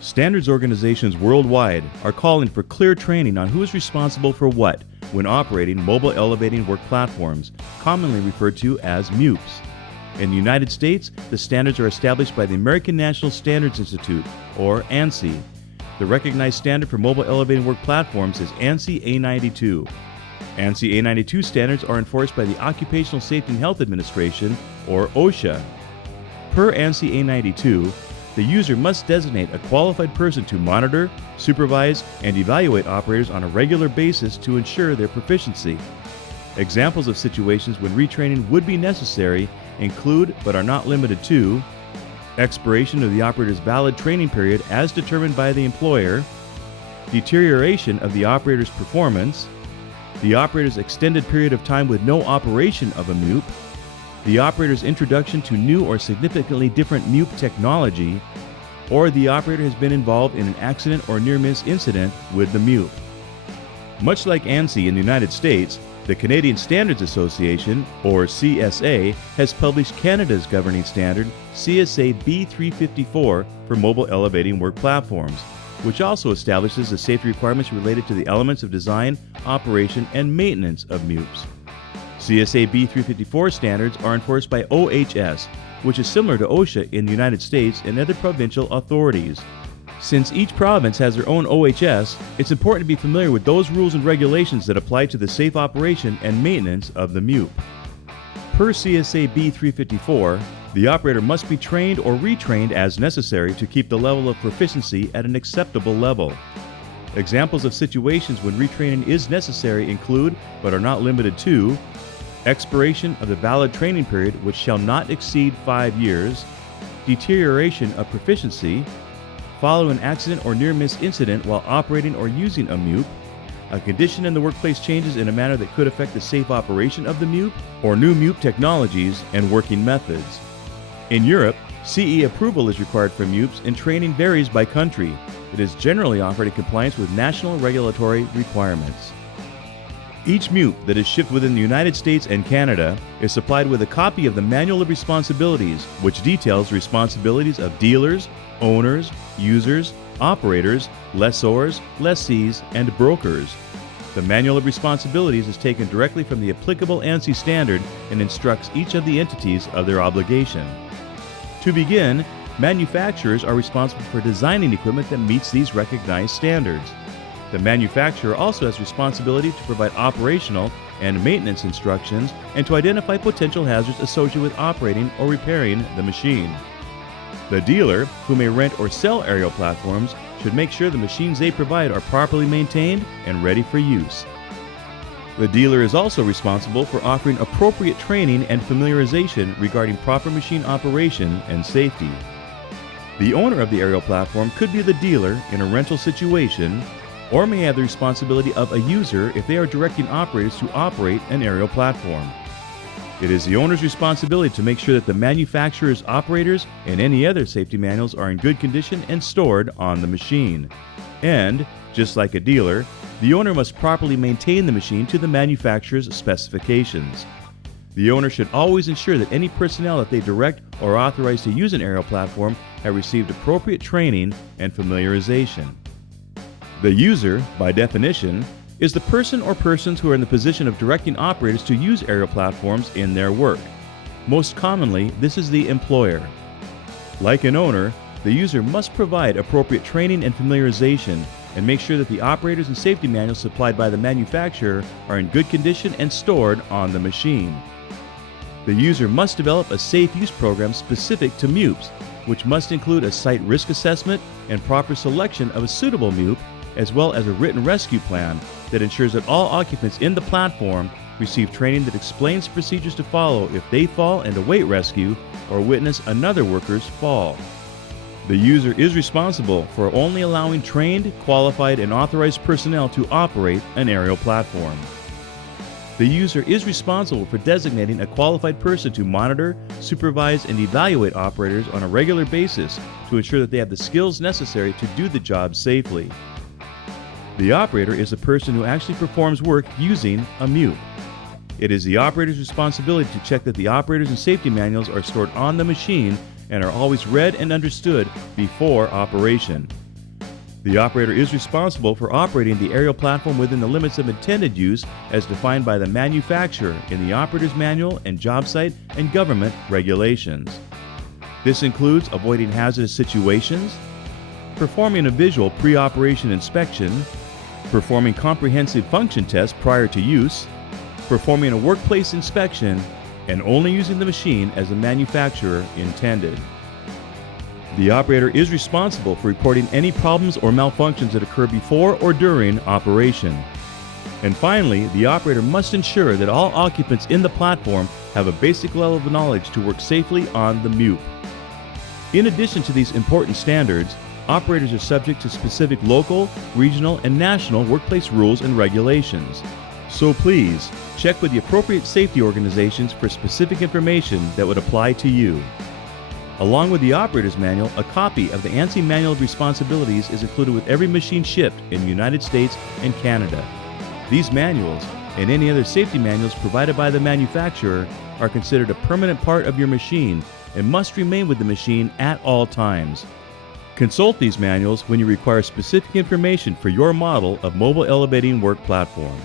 Standards organizations worldwide are calling for clear training on who is responsible for what when operating mobile elevating work platforms, commonly referred to as MEWPs. In the United States, the standards are established by the American National Standards Institute, or ANSI. The recognized standard for mobile elevating work platforms is ANSI A92. ANSI A92 standards are enforced by the Occupational Safety and Health Administration, or OSHA. Per ANSI A92, the user must designate a qualified person to monitor, supervise, and evaluate operators on a regular basis to ensure their proficiency. Examples of situations when retraining would be necessary include, but are not limited to, expiration of the operator's valid training period as determined by the employer, deterioration of the operator's performance, the operator's extended period of time with no operation of a MEWP, the operator's introduction to new or significantly different MEWP technology, or the operator has been involved in an accident or near-miss incident with the MEWP. Much like ANSI in the United States, the Canadian Standards Association, or CSA, has published Canada's governing standard, CSA B354, for mobile elevating work platforms, which also establishes the safety requirements related to the elements of design, operation, and maintenance of MEWPs. CSA B354 standards are enforced by OHS, which is similar to OSHA in the United States and other provincial authorities. Since each province has their own OHS, it's important to be familiar with those rules and regulations that apply to the safe operation and maintenance of the MEWP. Per CSA B354, the operator must be trained or retrained as necessary to keep the level of proficiency at an acceptable level. Examples of situations when retraining is necessary include, but are not limited to, expiration of the valid training period which shall not exceed 5 years, deterioration of proficiency, following an accident or near-miss incident while operating or using a MEWP, a condition in the workplace changes in a manner that could affect the safe operation of the MEWP, or new MEWP technologies and working methods. In Europe, CE approval is required for MEWPs and training varies by country. It is generally offered in compliance with national regulatory requirements. Each MEWP that is shipped within the United States and Canada is supplied with a copy of the Manual of Responsibilities, which details the responsibilities of dealers, owners, users, operators, lessors, lessees, and brokers. The Manual of Responsibilities is taken directly from the applicable ANSI standard and instructs each of the entities of their obligation. To begin, manufacturers are responsible for designing equipment that meets these recognized standards. The manufacturer also has responsibility to provide operational and maintenance instructions and to identify potential hazards associated with operating or repairing the machine. The dealer, who may rent or sell aerial platforms, should make sure the machines they provide are properly maintained and ready for use. The dealer is also responsible for offering appropriate training and familiarization regarding proper machine operation and safety. The owner of the aerial platform could be the dealer in a rental situation, or may have the responsibility of a user if they are directing operators to operate an aerial platform. It is the owner's responsibility to make sure that the manufacturer's operators and any other safety manuals are in good condition and stored on the machine. And, just like a dealer, the owner must properly maintain the machine to the manufacturer's specifications. The owner should always ensure that any personnel that they direct or authorize to use an aerial platform have received appropriate training and familiarization. The user, by definition, is the person or persons who are in the position of directing operators to use aerial platforms in their work. Most commonly, this is the employer. Like an owner, the user must provide appropriate training and familiarization and make sure that the operators and safety manuals supplied by the manufacturer are in good condition and stored on the machine. The user must develop a safe use program specific to MEWPs, which must include a site risk assessment and proper selection of a suitable MEWP, as well as a written rescue plan that ensures that all occupants in the platform receive training that explains procedures to follow if they fall and await rescue or witness another worker's fall. The user is responsible for only allowing trained, qualified, and authorized personnel to operate an aerial platform. The user is responsible for designating a qualified person to monitor, supervise, and evaluate operators on a regular basis to ensure that they have the skills necessary to do the job safely. The operator is a person who actually performs work using a MEWP. It is the operator's responsibility to check that the operators and safety manuals are stored on the machine and are always read and understood before operation. The operator is responsible for operating the aerial platform within the limits of intended use as defined by the manufacturer in the operator's manual and job site and government regulations. This includes avoiding hazardous situations, performing a visual pre-operation inspection, performing comprehensive function tests prior to use, performing a workplace inspection, and only using the machine as the manufacturer intended. The operator is responsible for reporting any problems or malfunctions that occur before or during operation. And finally, the operator must ensure that all occupants in the platform have a basic level of knowledge to work safely on the MEWP. In addition to these important standards, operators are subject to specific local, regional, and national workplace rules and regulations. So please, check with the appropriate safety organizations for specific information that would apply to you. Along with the operator's manual, a copy of the ANSI Manual of Responsibilities is included with every machine shipped in the United States and Canada. These manuals, and any other safety manuals provided by the manufacturer, are considered a permanent part of your machine and must remain with the machine at all times. Consult these manuals when you require specific information for your model of mobile elevating work platform.